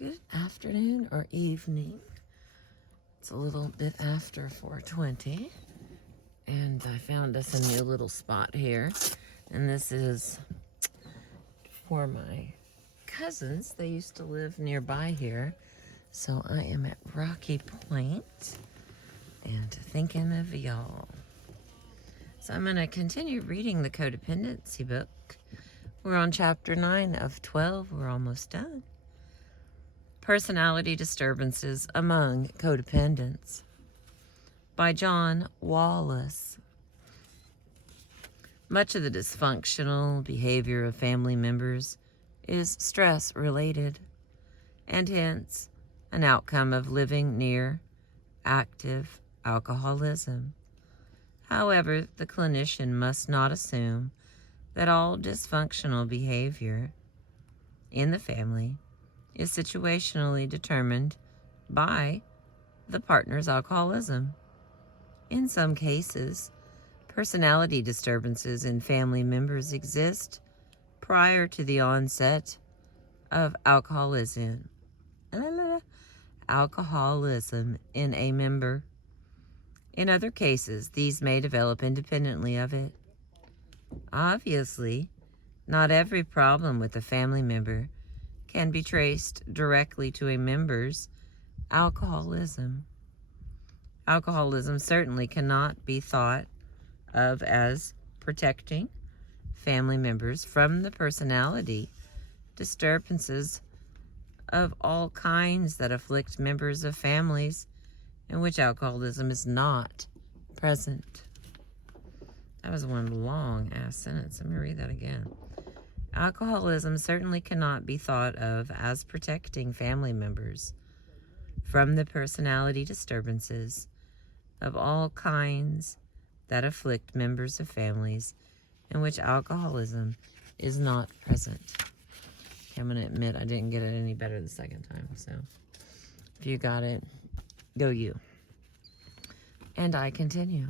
Good afternoon or evening. It's a little bit after 4:20, and I found us a new little spot here. And this is for my cousins. They used to live nearby here. So I am at Rocky Point and thinking of y'all. So I'm going to continue reading the codependency book. We're on chapter 9 of 12. We're almost done. Personality Disturbances Among Codependents by John Wallace. Much of the dysfunctional behavior of family members is stress-related, and hence an outcome of living near active alcoholism. However, the clinician must not assume that all dysfunctional behavior in the family is situationally determined by the partner's alcoholism. In some cases, personality disturbances in family members exist prior to the onset of alcoholism in a member. In other cases, these may develop independently of it. Obviously, not every problem with a family member can be traced directly to a member's alcoholism. Alcoholism certainly cannot be thought of as protecting family members from the personality disturbances of all kinds that afflict members of families in which alcoholism is not present. That was one long-ass sentence. Let me read that again. Alcoholism certainly cannot be thought of as protecting family members from the personality disturbances of all kinds that afflict members of families in which alcoholism is not present. Okay, I'm going to admit I didn't get it any better the second time, so if you got it, go you. And I continue.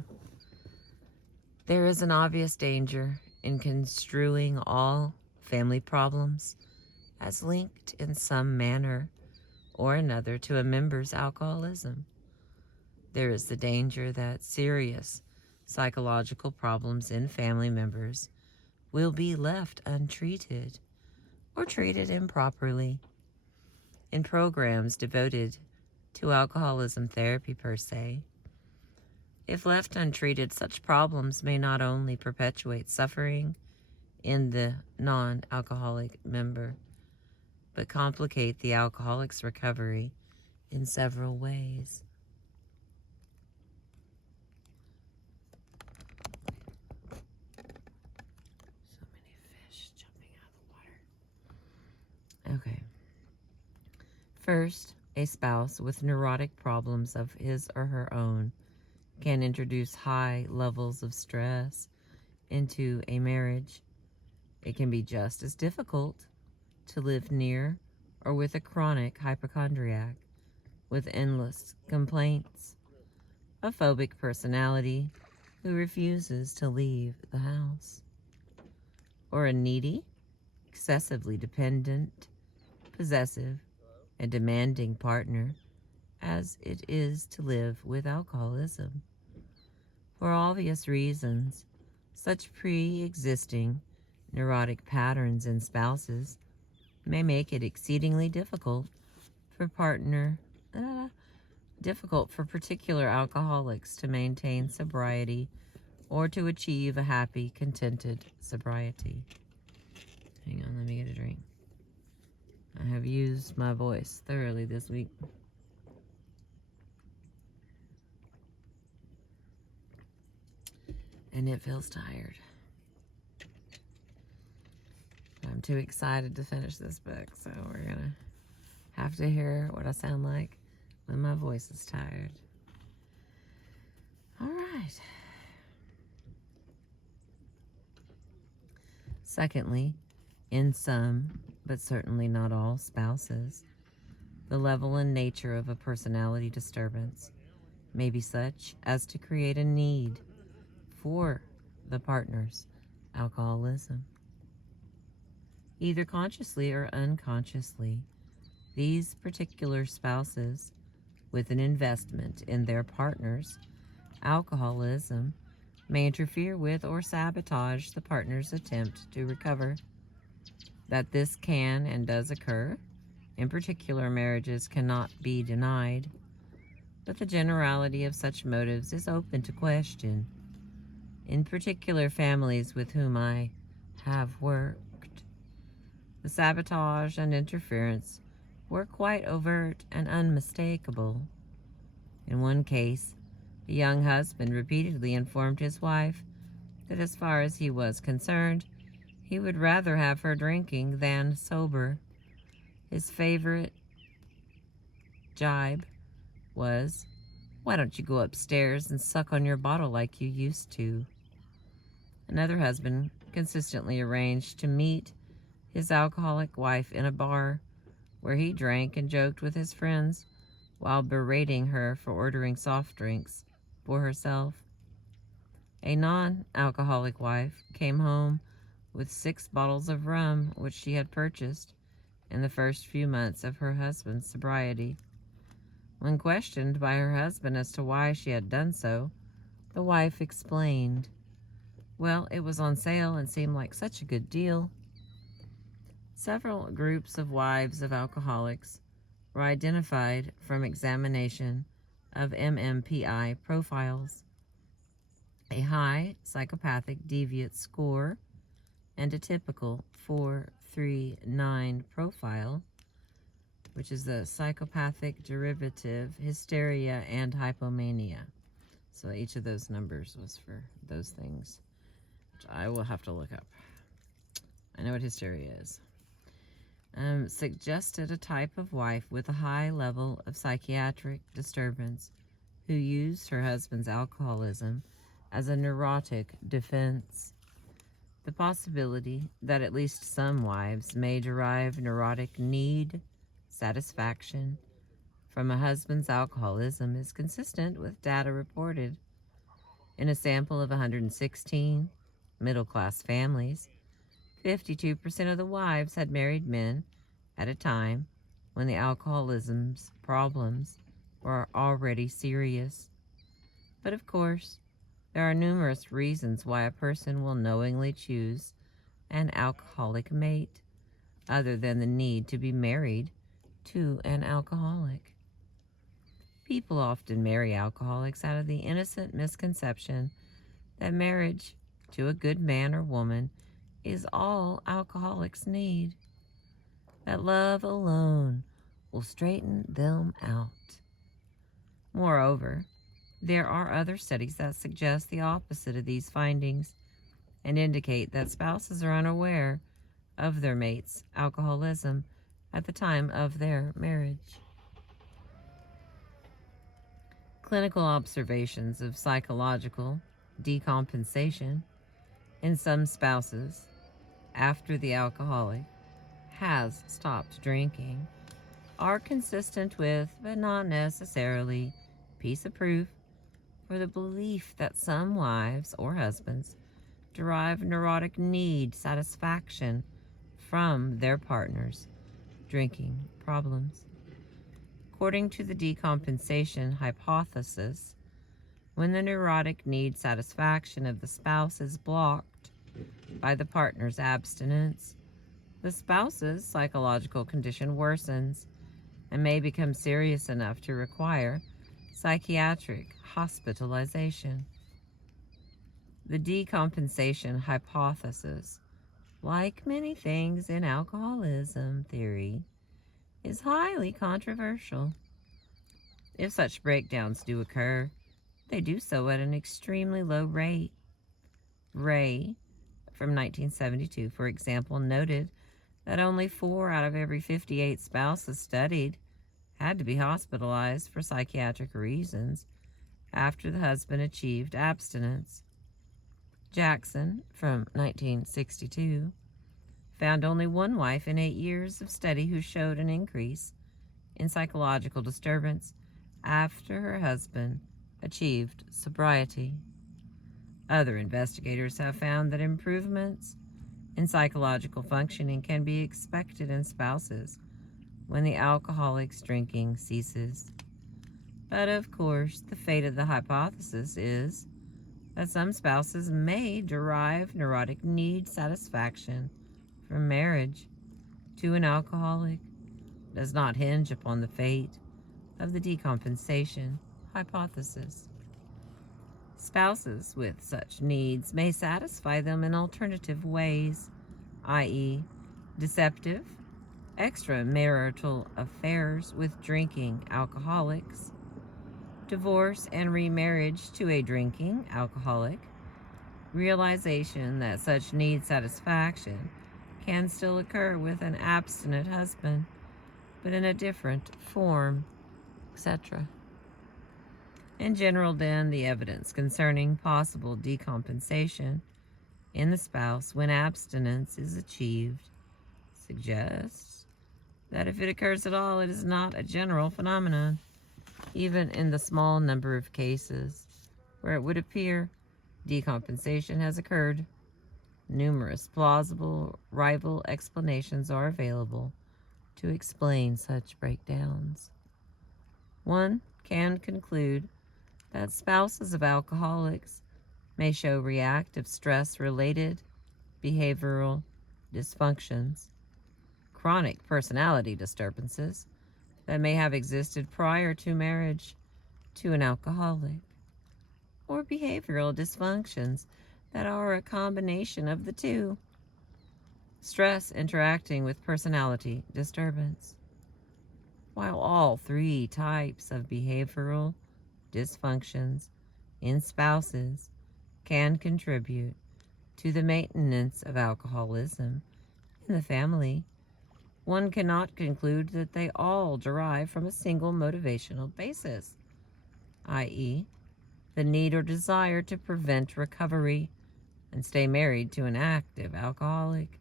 There is an obvious danger in construing all family problems as linked in some manner or another to a member's alcoholism. There is the danger that serious psychological problems in family members will be left untreated or treated improperly. In programs devoted to alcoholism therapy per se, if left untreated, such problems may not only perpetuate suffering in the non-alcoholic member, but complicate the alcoholic's recovery in several ways. So many fish jumping out of the water. Okay. First, a spouse with neurotic problems of his or her own can introduce high levels of stress into a marriage. It can be just as difficult to live near or with a chronic hypochondriac with endless complaints, a phobic personality who refuses to leave the house, or a needy, excessively dependent, possessive, and demanding partner, as it is to live with alcoholism. For obvious reasons, such pre-existing neurotic patterns in spouses may make it exceedingly difficult for particular alcoholics to maintain sobriety or to achieve a happy, contented sobriety. Hang on, let me get a drink. I have used my voice thoroughly this week. And it feels tired. I'm too excited to finish this book, so we're gonna have to hear what I sound like when my voice is tired. All right. Secondly, in some, but certainly not all spouses, the level and nature of a personality disturbance may be such as to create a need for the partner's alcoholism. Either consciously or unconsciously, These particular spouses, with an investment in their partner's alcoholism, may interfere with or sabotage the partner's attempt to recover. That this can and does occur in particular marriages cannot be denied, but the generality of such motives is open to question. In particular families with whom I have worked, the sabotage and interference were quite overt and unmistakable. In one case, the young husband repeatedly informed his wife that as far as he was concerned, he would rather have her drinking than sober. His favorite jibe was, "Why don't you go upstairs and suck on your bottle like you used to?" Another husband consistently arranged to meet his alcoholic wife in a bar where he drank and joked with his friends while berating her for ordering soft drinks for herself. A non-alcoholic wife came home with 6 bottles of rum which she had purchased in the first few months of her husband's sobriety. When questioned by her husband as to why she had done so, the wife explained, "Well, it was on sale and seemed like such a good deal." Several groups of wives of alcoholics were identified from examination of MMPI profiles. A high psychopathic deviant score and a typical 4-3-9 profile, which is the psychopathic derivative, hysteria, and hypomania. So each of those numbers was for those things, which I will have to look up. I know what hysteria is. Suggested a type of wife with a high level of psychiatric disturbance who used her husband's alcoholism as a neurotic defense. The possibility that at least some wives may derive neurotic need satisfaction from a husband's alcoholism is consistent with data reported. In a sample of 116 middle-class families, 52% of the wives had married men at a time when the alcoholism's problems were already serious. But of course, there are numerous reasons why a person will knowingly choose an alcoholic mate, other than the need to be married to an alcoholic. People often marry alcoholics out of the innocent misconception that marriage to a good man or woman is all alcoholics need, that love alone will straighten them out. Moreover, there are other studies that suggest the opposite of these findings and indicate that spouses are unaware of their mate's alcoholism at the time of their marriage. Clinical observations of psychological decompensation in some spouses after the alcoholic has stopped drinking are consistent with, but not necessarily, piece of proof for the belief that some wives or husbands derive neurotic need satisfaction from their partner's drinking problems. According to the decompensation hypothesis, when the neurotic need satisfaction of the spouse is blocked by the partner's abstinence, the spouse's psychological condition worsens and may become serious enough to require psychiatric hospitalization. The decompensation hypothesis, like many things in alcoholism theory, is highly controversial. If such breakdowns do occur, they do so at an extremely low rate. Ray, from 1972, for example, noted that only 4 out of every 58 spouses studied had to be hospitalized for psychiatric reasons after the husband achieved abstinence. Jackson, from 1962, found only 1 wife in 8 years of study who showed an increase in psychological disturbance after her husband achieved sobriety. Other investigators have found that improvements in psychological functioning can be expected in spouses when the alcoholic's drinking ceases. But of course, the fate of the hypothesis is that some spouses may derive neurotic need satisfaction from marriage to an alcoholic does not hinge upon the fate of the decompensation hypothesis. Spouses with such needs may satisfy them in alternative ways, i.e., deceptive, extramarital affairs with drinking alcoholics, divorce and remarriage to a drinking alcoholic, realization that such need satisfaction can still occur with an abstinent husband, but in a different form, etc. In general, then, the evidence concerning possible decompensation in the spouse when abstinence is achieved suggests that if it occurs at all, it is not a general phenomenon, even in the small number of cases where it would appear decompensation has occurred. Numerous plausible rival explanations are available to explain such breakdowns. One can conclude that spouses of alcoholics may show reactive stress-related behavioral dysfunctions, chronic personality disturbances that may have existed prior to marriage to an alcoholic, or behavioral dysfunctions that are a combination of the two, stress interacting with personality disturbance. While all three types of behavioral dysfunctions in spouses can contribute to the maintenance of alcoholism in the family, one cannot conclude that they all derive from a single motivational basis, i.e., the need or desire to prevent recovery and stay married to an active alcoholic.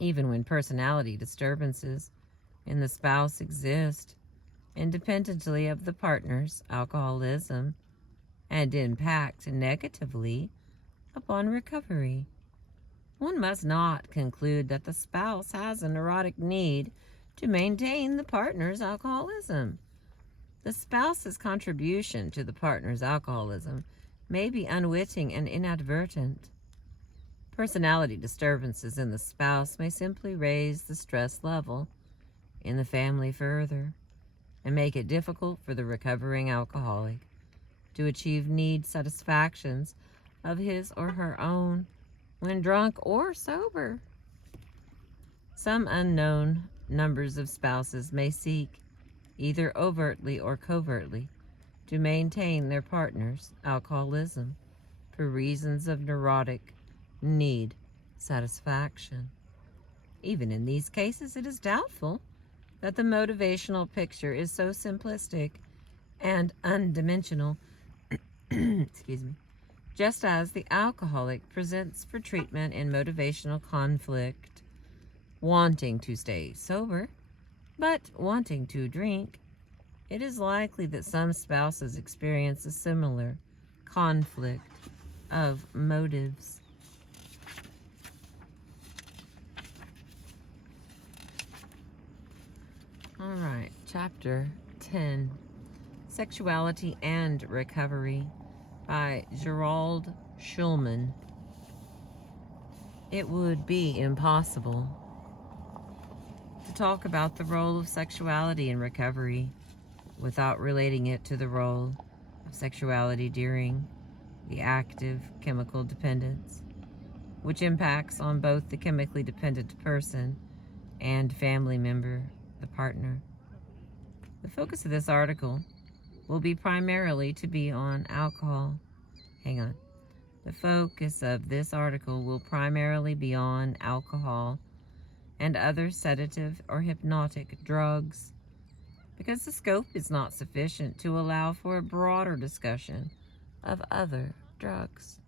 Even when personality disturbances in the spouse exist independently of the partner's alcoholism and impact negatively upon recovery, one must not conclude that the spouse has a neurotic need to maintain the partner's alcoholism. The spouse's contribution to the partner's alcoholism may be unwitting and inadvertent. Personality disturbances in the spouse may simply raise the stress level in the family further and make it difficult for the recovering alcoholic to achieve need satisfactions of his or her own when drunk or sober. Some unknown numbers of spouses may seek, either overtly or covertly, to maintain their partner's alcoholism for reasons of neurotic need satisfaction. Even in these cases, it is doubtful that the motivational picture is so simplistic and undimensional, excuse me, just as the alcoholic presents for treatment in motivational conflict, wanting to stay sober, but wanting to drink. It is likely that some spouses experience a similar conflict of motives. All right, Chapter 10, Sexuality and Recovery by Gerald Shulman. It would be impossible to talk about the role of sexuality in recovery without relating it to the role of sexuality during the active chemical dependence, which impacts on both the chemically dependent person and family member, the partner. The focus of this article will be primarily to be on alcohol. The focus of this article will primarily be on alcohol and other sedative or hypnotic drugs, because the scope is not sufficient to allow for a broader discussion of other drugs.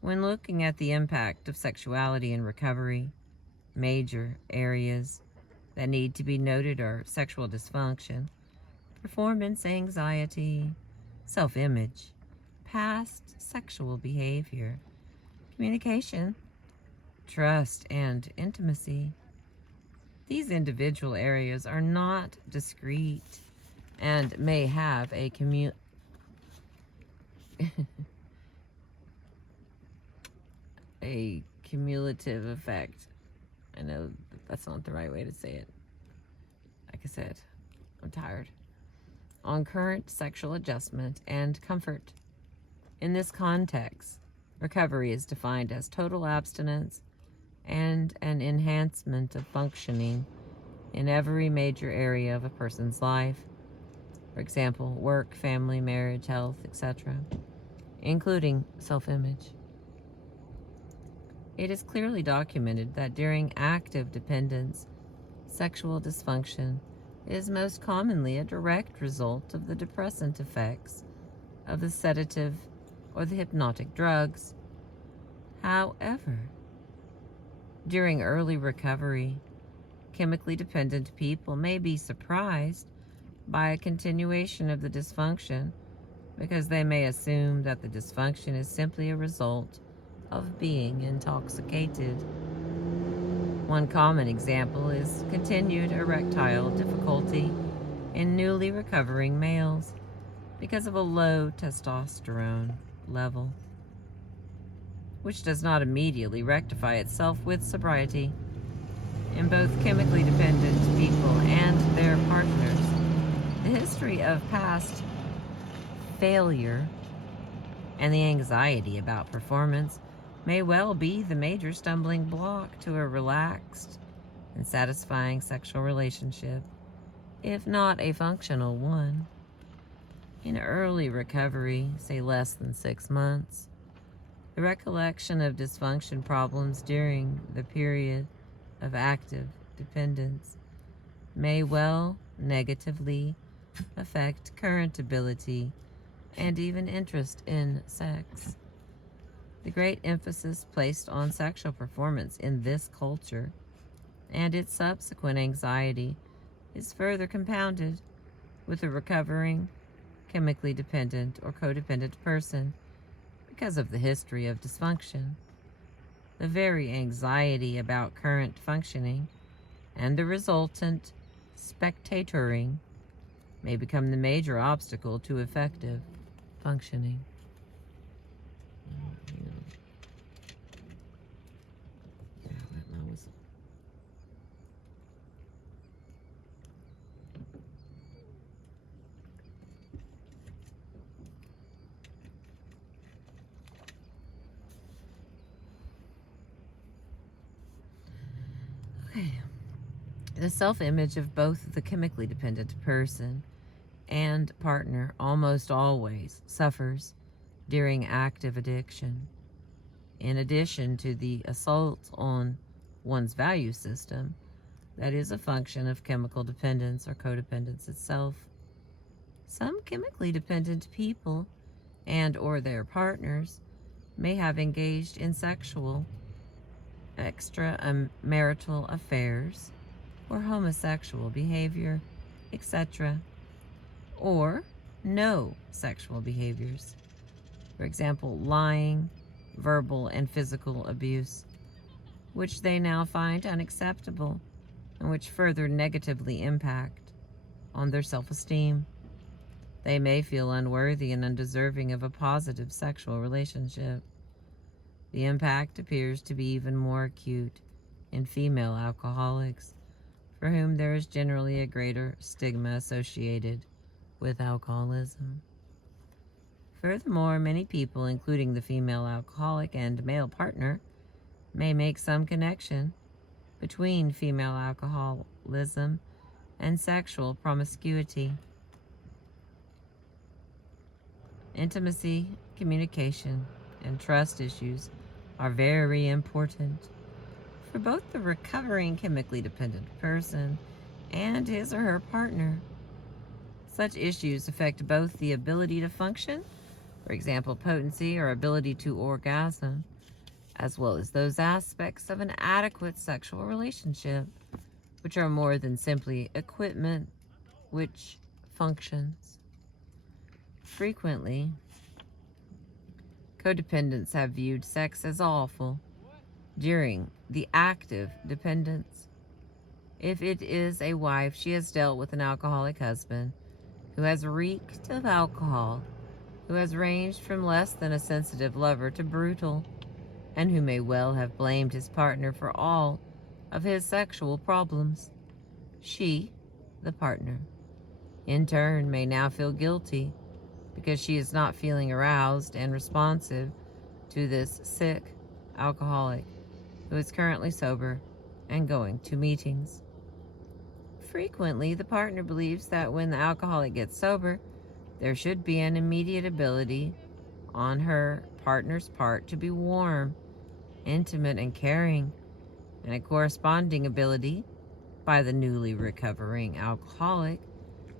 When looking at the impact of sexuality in recovery, major areas that need to be noted are sexual dysfunction, performance anxiety, self-image, past sexual behavior, communication, trust and intimacy, These individual areas are not discrete and may have a a cumulative effect. I know that's not the right way to say it. Like I said, I'm tired. On current sexual adjustment and comfort. In this context, recovery is defined as total abstinence and an enhancement of functioning in every major area of a person's life. For example, work, family, marriage, health, etc., including self-image. It is clearly documented that during active dependence, sexual dysfunction is most commonly a direct result of the depressant effects of the sedative or the hypnotic drugs. However, during early recovery, chemically dependent people may be surprised by a continuation of the dysfunction because they may assume that the dysfunction is simply a result of being intoxicated. One common example is continued erectile difficulty in newly recovering males because of a low testosterone level, which does not immediately rectify itself with sobriety. In both chemically dependent people and their partners, the history of past failure and the anxiety about performance may well be the major stumbling block to a relaxed and satisfying sexual relationship, if not a functional one. In early recovery, say less than 6 months, the recollection of dysfunction problems during the period of active dependence may well negatively affect current ability and even interest in sex. The great emphasis placed on sexual performance in this culture and its subsequent anxiety is further compounded with a recovering, chemically dependent or codependent person because of the history of dysfunction. The very anxiety about current functioning and the resultant spectatoring may become the major obstacle to effective functioning. Okay. The self-image of both the chemically dependent person and partner almost always suffers during active addiction. In addition to the assault on one's value system, that is a function of chemical dependence or codependence itself. Some chemically dependent people and or their partners may have engaged in sexual extramarital affairs or homosexual behavior, etc., or no sexual behaviors. For example, lying, verbal and physical abuse, which they now find unacceptable and which further negatively impact on their self-esteem. They may feel unworthy and undeserving of a positive sexual relationship. The impact appears to be even more acute in female alcoholics, for whom there is generally a greater stigma associated with alcoholism. Furthermore, many people, including the female alcoholic and male partner, may make some connection between female alcoholism and sexual promiscuity. Intimacy, communication, and trust issues are very important for both the recovering chemically dependent person and his or her partner. Such issues affect both the ability to function, for example, potency or ability to orgasm, as well as those aspects of an adequate sexual relationship, which are more than simply equipment which functions. Frequently, codependents have viewed sex as awful during the active dependence. If it is a wife, she has dealt with an alcoholic husband who has reeked of alcohol, who has ranged from less than a sensitive lover to brutal, and who may well have blamed his partner for all of his sexual problems. She, the partner, in turn may now feel guilty because she is not feeling aroused and responsive to this sick alcoholic who is currently sober and going to meetings. Frequently, the partner believes that when the alcoholic gets sober, there should be an immediate ability on her partner's part to be warm, intimate, and caring, and a corresponding ability by the newly recovering alcoholic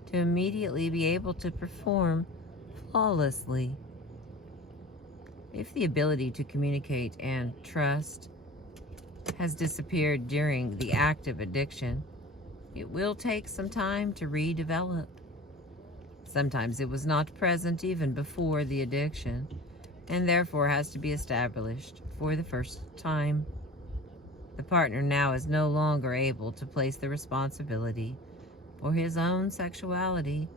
to immediately be able to perform flawlessly. If the ability to communicate and trust has disappeared during the act of addiction, it will take some time to redevelop. Sometimes it was not present even before the addiction, and therefore has to be established for the first time. The partner now is no longer able to place the responsibility for his own sexuality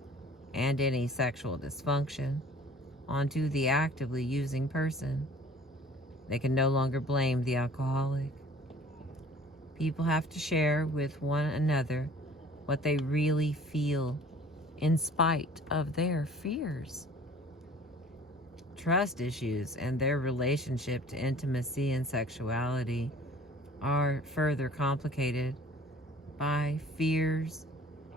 and any sexual dysfunction onto the actively using person. They can no longer blame the alcoholic. People have to share with one another what they really feel in spite of their fears. Trust issues and their relationship to intimacy and sexuality are further complicated by fears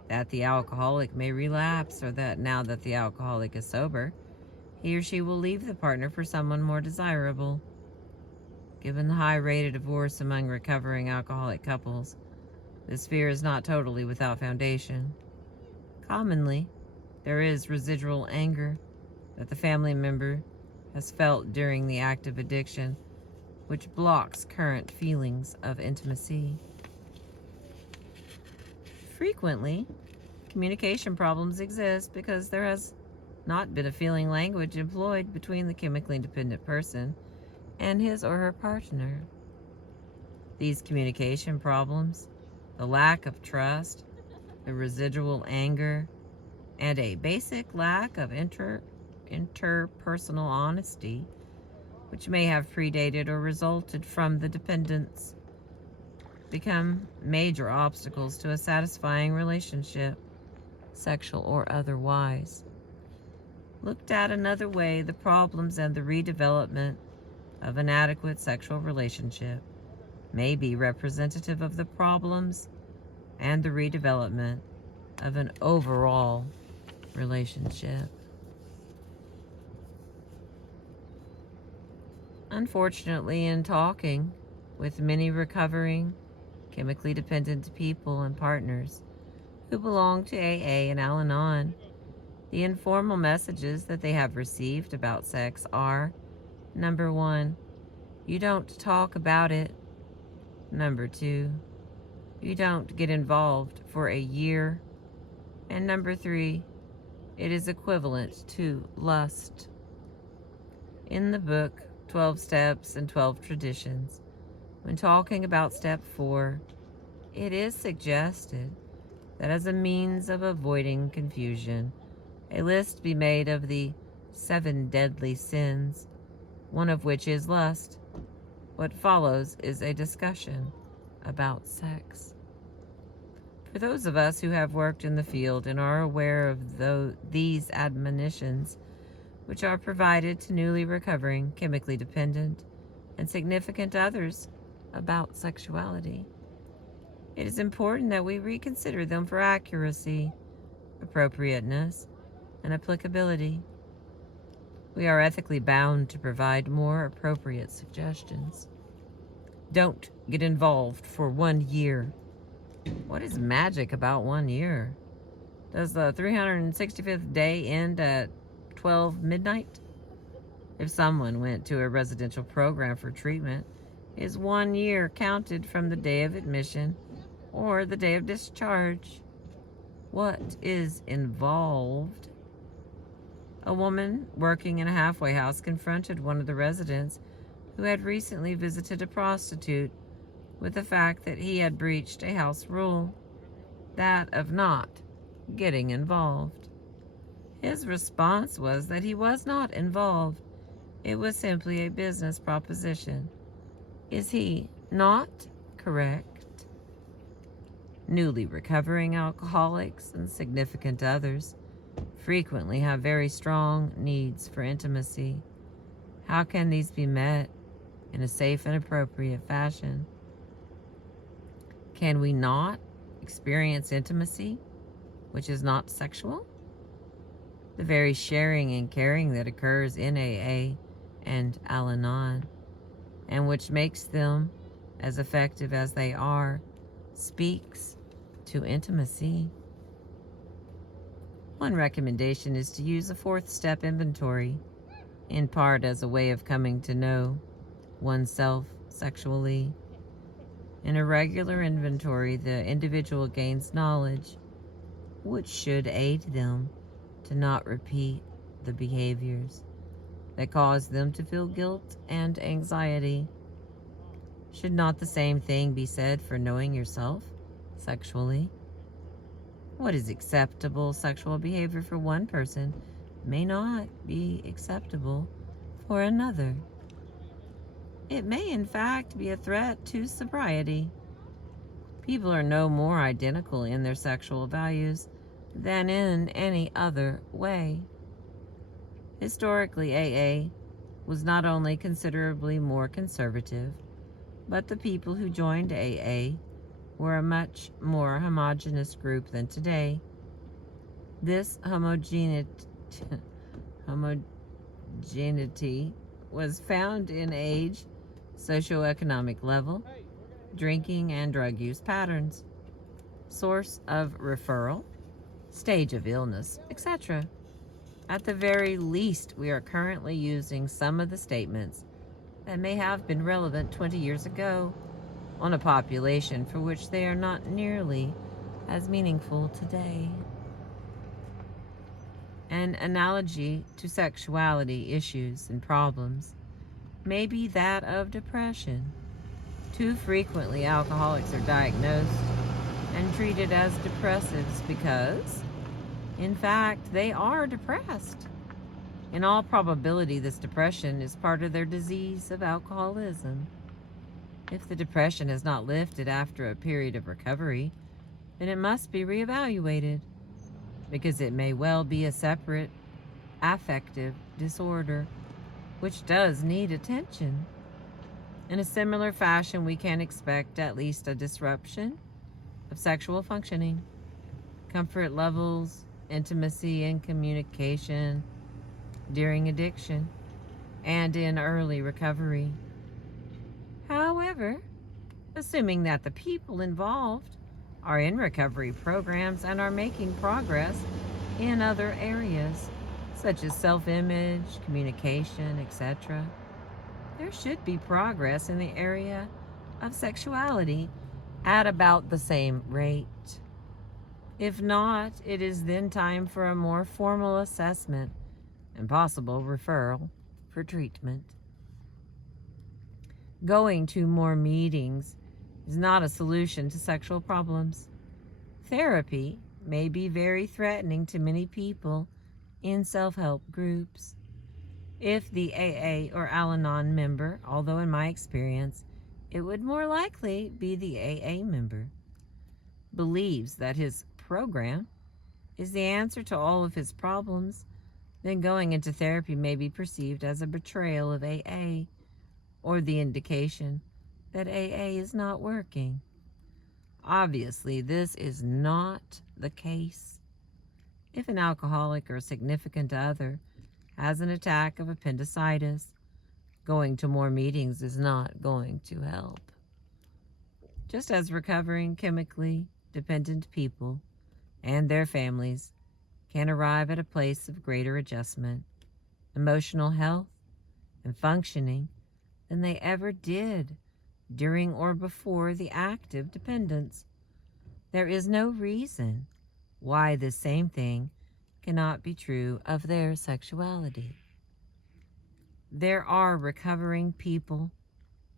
that the alcoholic may relapse, or that now that the alcoholic is sober, he or she will leave the partner for someone more desirable. Given the high rate of divorce among recovering alcoholic couples, this fear is not totally without foundation. Commonly, there is residual anger that the family member has felt during the act of addiction, which blocks current feelings of intimacy. Frequently, communication problems exist because there has not been a feeling language employed between the chemically dependent person and his or her partner. These communication problems, the lack of trust, the residual anger, and a basic lack of interpersonal honesty, which may have predated or resulted from the dependence, become major obstacles to a satisfying relationship, sexual or otherwise. Looked at another way, the problems and the redevelopment of an adequate sexual relationship may be representative of the problems and the redevelopment of an overall relationship. Unfortunately, in talking with many recovering chemically dependent people and partners who belong to AA and Al-Anon, the informal messages that they have received about sex are: number 1, you don't talk about it. Number 2, you don't get involved for a year. And number 3, it is equivalent to lust. In the book 12 Steps and 12 Traditions, when talking about step 4, it is suggested that as a means of avoiding confusion, a list be made of the 7 deadly sins, one of which is lust. What follows is a discussion about sex. For those of us who have worked in the field and are aware of these admonitions, which are provided to newly recovering, chemically dependent, and significant others about sexuality, it is important that we reconsider them for accuracy, appropriateness, and applicability. We are ethically bound to provide more appropriate suggestions. Don't get involved for 1 year. What is magic about 1 year? Does the 365th day end at 12 midnight? If someone went to a residential program for treatment, is 1 year counted from the day of admission or the day of discharge? What is involved? A woman working in a halfway house confronted one of the residents who had recently visited a prostitute with the fact that he had breached a house rule, that of not getting involved. His response was that he was not involved. It was simply a business proposition. Is he not correct? Newly recovering alcoholics and significant others frequently have very strong needs for intimacy. How can these be met in a safe and appropriate fashion? Can we not experience intimacy, which is not sexual? The very sharing and caring that occurs in AA and Al-Anon, and which makes them as effective as they are, speaks to intimacy. One recommendation is to use a fourth step inventory, in part as a way of coming to know oneself sexually. In a regular inventory, the individual gains knowledge which should aid them to not repeat the behaviors that cause them to feel guilt and anxiety. Should not the same thing be said for knowing yourself sexually? What is acceptable sexual behavior for one person may not be acceptable for another. It may, in fact, be a threat to sobriety. People are no more identical in their sexual values than in any other way. Historically, AA was not only considerably more conservative, but the people who joined AA were a much more homogeneous group than today. This homogeneity was found in age, socioeconomic level, drinking and drug use patterns, source of referral, stage of illness, etc. At the very least, we are currently using some of the statements that may have been relevant 20 years ago on a population for which they are not nearly as meaningful today. An analogy to sexuality issues and problems may be that of depression. Too frequently, alcoholics are diagnosed and treated as depressives because, in fact, they are depressed. In all probability, this depression is part of their disease of alcoholism. If the depression has not lifted after a period of recovery, then it must be reevaluated, because it may well be a separate affective disorder, which does need attention. In a similar fashion, we can expect at least a disruption of sexual functioning, comfort levels, intimacy and communication during addiction, and in early recovery. However, assuming that the people involved are in recovery programs and are making progress in other areas, such as self-image, communication, etc., there should be progress in the area of sexuality at about the same rate. If not, it is then time for a more formal assessment and possible referral for treatment. Going to more meetings is not a solution to sexual problems. Therapy may be very threatening to many people in self-help groups. If the AA or Al-Anon member, although in my experience, it would more likely be the AA member, believes that his program is the answer to all of his problems, then going into therapy may be perceived as a betrayal of AA or the indication that AA is not working. Obviously, this is not the case. If an alcoholic or a significant other has an attack of appendicitis, going to more meetings is not going to help. Just as recovering chemically dependent people and their families can arrive at a place of greater adjustment, emotional health, and functioning than they ever did during or before the active dependence, there is no reason why the same thing cannot be true of their sexuality. There are recovering people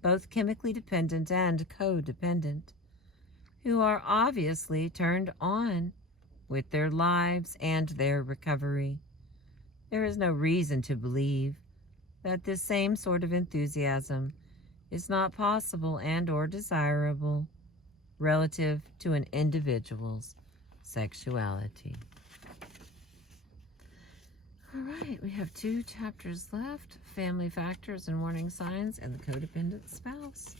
both chemically dependent and codependent, who are obviously turned on with their lives and their recovery. There is no reason to believe that this same sort of enthusiasm is not possible and or desirable relative to an individual's sexuality. All right, we have 2 chapters left, family factors and warning signs, and the codependent spouse.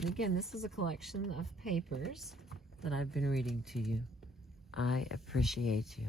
And again, this is a collection of papers that I've been reading to you. I appreciate you.